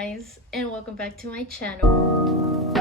guys, and welcome back to my channel.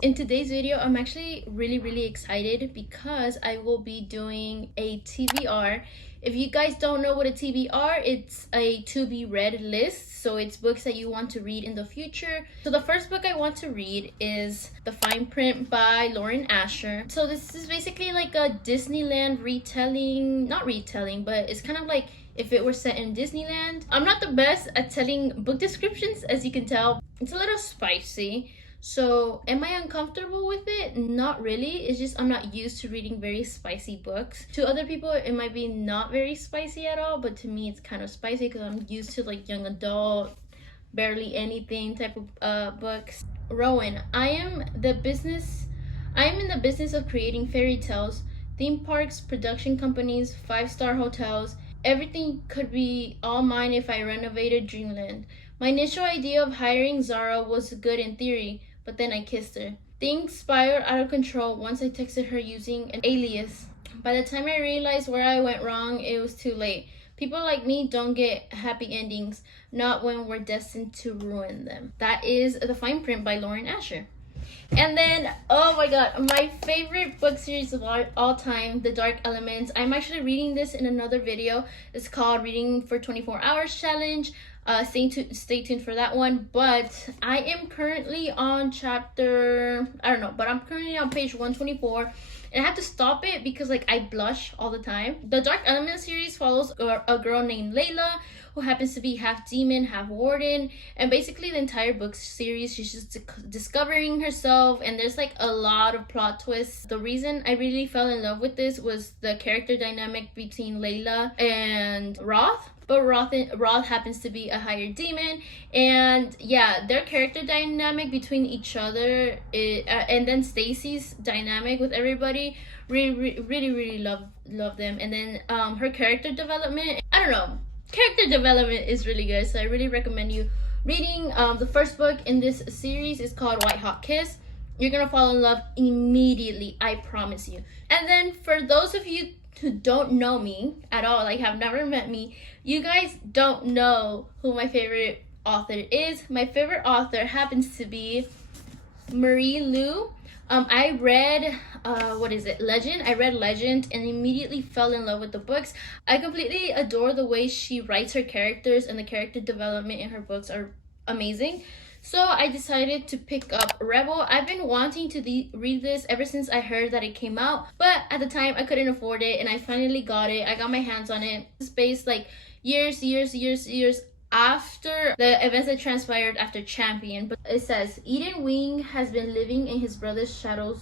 In today's video, I'm actually really excited because I will be doing a TBR. If you guys don't know what a TBR, it's a to be read list. So it's books that you want to read in the future. So the first book I want to read is The Fine Print by Lauren Asher. So this is basically like a Disneyland retelling, not retelling, but it's kind of like if it were set in Disneyland. I'm not the best at telling book descriptions, as you can tell. It's a little spicy. So am I uncomfortable with it? Not really. It's just I'm not used to reading very spicy books. To other people it might be not very spicy at all, but to me it's kind of spicy because I'm used to like young adult, barely anything type of books. Rowan, I am in the business of creating fairy tales, theme parks, production companies, 5-star hotels. Everything could be all mine if I renovated Dreamland. My initial idea of hiring Zara was good in theory, but then I kissed her. Things spiraled out of control once I texted her using an alias. By the time I realized where I went wrong, it was too late. People like me don't get happy endings, not when we're destined to ruin them. That is The Fine Print by Lauren Asher. And then, oh my god, my favorite book series of all time, The Dark Elements. I'm actually reading this in another video. It's called Reading for 24 Hours Challenge. Stay tuned for that one. But I am currently on I'm currently on page 124. And I have to stop it because like I blush all the time. The Dark Elements series follows a girl named Layla who happens to be half demon, half warden, and basically the entire book series she's just discovering herself, and there's like a lot of plot twists. The reason I really fell in love with this was the character dynamic between Layla and Roth. But Roth happens to be a higher demon, and yeah, their character dynamic between each other and then Stacy's dynamic with everybody, really love them. And then her character development, I don't know, character development is really good, so I really recommend you reading. The first book in this series is called White Hot Kiss. You're gonna fall in love immediately, I promise you. And then for those of you who don't know me at all, like have never met me, you guys don't know who my favorite author is. My favorite author happens to be Marie Lu. I read Legend. I read Legend and immediately fell in love with the books. I completely adore the way she writes her characters, and the character development in her books are amazing. So I decided to pick up Rebel. I've been wanting to read this ever since I heard that it came out, but at the time I couldn't afford it, and I finally got it. I got my hands on it. It's based like years after the events that transpired after Champion. But it says Eden Wing has been living in his brother's shadow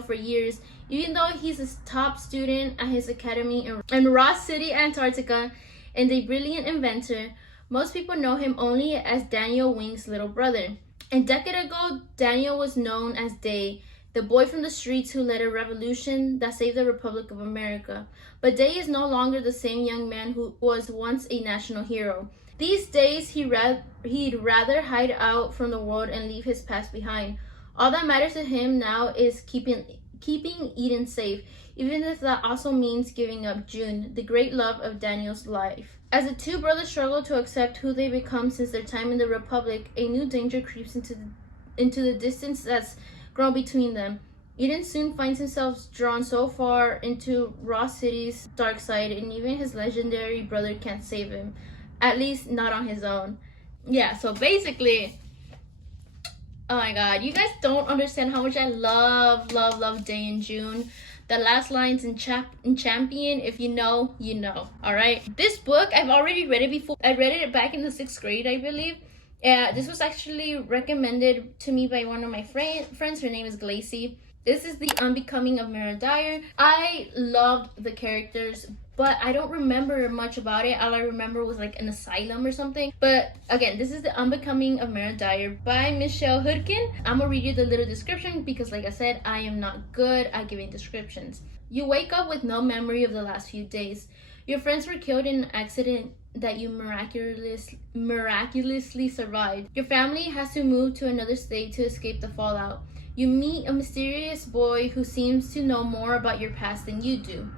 for years, even though he's a top student at his academy in Ross City, Antarctica, and a brilliant inventor. Most people know him only as Daniel Wing's little brother. A decade ago, Daniel was known as Day, the boy from the streets who led a revolution that saved the Republic of America. But Day is no longer the same young man who was once a national hero. These days, he'd rather hide out from the world and leave his past behind. All that matters to him now is keeping Eden safe, even if that also means giving up June, the great love of Daniel's life. As the two brothers struggle to accept who they become since their time in the Republic, a new danger creeps into the distance that's grown between them. Eden soon finds himself drawn so far into Ross City's dark side, and even his legendary brother can't save him. At least not on his own. Yeah, so basically, oh my god, you guys don't understand how much I love Day and June. The last lines in Champion, if you know, you know. All right. This book, I've already read it before. I read it back in the 6th grade, I believe. This was actually recommended to me by one of my friends. Her name is Glacy. This is The Unbecoming of Mara Dyer. I loved the characters, but I don't remember much about it. All I remember was like an asylum or something. But again, this is The Unbecoming of Mara Dyer by Michelle Hoodkin. I'm gonna read you the little description because like I said, I am not good at giving descriptions. You wake up with no memory of the last few days. Your friends were killed in an accident that you miraculously survived. Your family has to move to another state to escape the fallout. You meet a mysterious boy who seems to know more about your past than you do.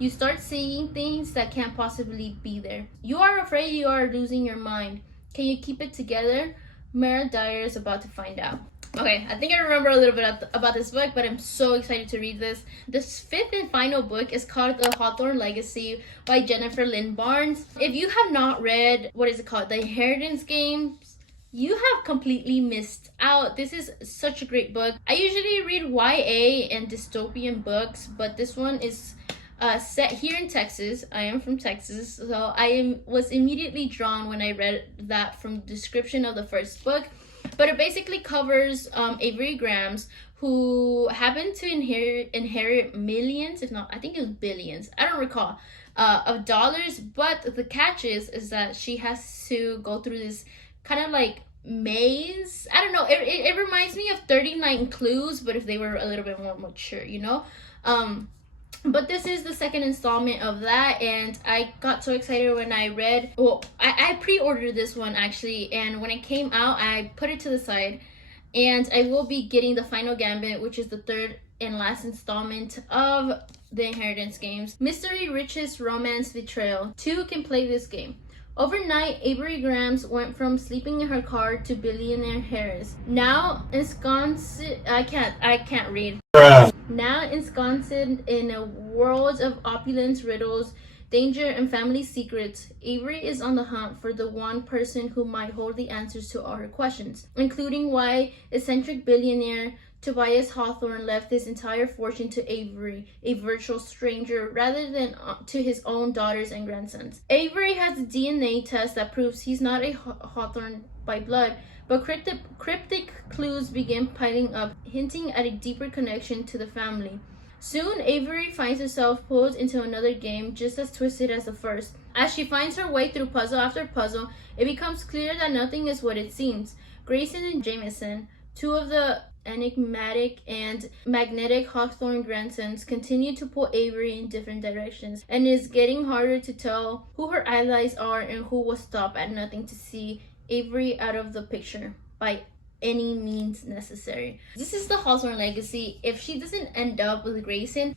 You start seeing things that can't possibly be there. You are afraid you are losing your mind. Can you keep it together? Mara Dyer is about to find out. Okay, I think I remember a little bit about this book, but I'm so excited to read this. This fifth and final book is called The Hawthorne Legacy by Jennifer Lynn Barnes. If you have not read, The Inheritance Games, you have completely missed out. This is such a great book. I usually read YA and dystopian books, but this one is set here in Texas. I am from Texas, so was immediately drawn when I read that from the description of the first book. But it basically covers Avery Grams, who happened to inherit millions, if not, I think it was billions, I don't recall, of dollars. But the catch is that she has to go through this kind of like maze. I don't know, it reminds me of 39 Clues, but if they were a little bit more mature, you know. But this is the second installment of that, and I got so excited when I read, well, I pre-ordered this one actually, and when it came out, I put it to the side, and I will be getting the final gambit, which is the third and last installment of the Inheritance Games. Mystery, riches, romance, betrayal. Two can play this game. Overnight, Avery Grams went from sleeping in her car to billionaire Harris. Now ensconced, I can't read. Now ensconced in a world of opulence, riddles, danger, and family secrets, Avery is on the hunt for the one person who might hold the answers to all her questions, including why eccentric billionaire Tobias Hawthorne left his entire fortune to Avery, a virtual stranger, rather than to his own daughters and grandsons. Avery has a DNA test that proves he's not a Hawthorne by blood, but cryptic clues begin piling up, hinting at a deeper connection to the family. Soon, Avery finds herself pulled into another game just as twisted as the first. As she finds her way through puzzle after puzzle, it becomes clear that nothing is what it seems. Grayson and Jameson, two of the enigmatic and magnetic Hawthorne grandsons, continue to pull Avery in different directions, and it's getting harder to tell who her allies are and who will stop at nothing to see Avery out of the picture by any means necessary. This is the Hawthorne Legacy. If she doesn't end up with Grayson,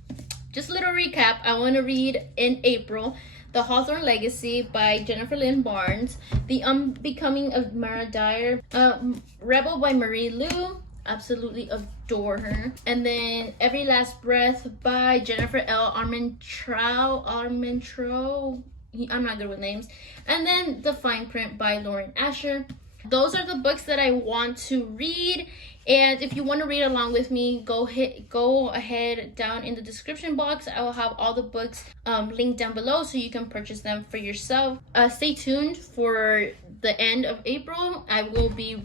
just a little recap, I want to read in April The Hawthorne Legacy by Jennifer Lynn Barnes, The Unbecoming of Mara Dyer, Rebel by Marie Lu, absolutely adore her, and then Every Last Breath by Jennifer L. Armentrout, I'm not good with names, and then The Fine Print by Lauren Asher. Those are the books that I want to read, and if you want to read along with me, go ahead down in the description box. I will have all the books linked down below so you can purchase them for yourself. Stay tuned for the end of April. I will be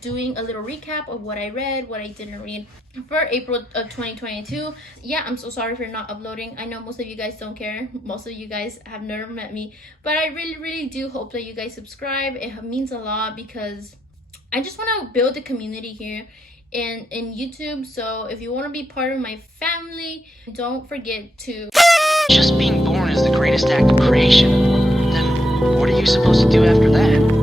doing a little recap of what I read, what I didn't read for April of 2022. Yeah, I'm so sorry for not uploading. I know most of you guys don't care. Most of you guys have never met me, but I really do hope that you guys subscribe. It means a lot because I just want to build a community here in YouTube. So if you want to be part of my family, don't forget to... Just being born is the greatest act of creation. Then what are you supposed to do after that?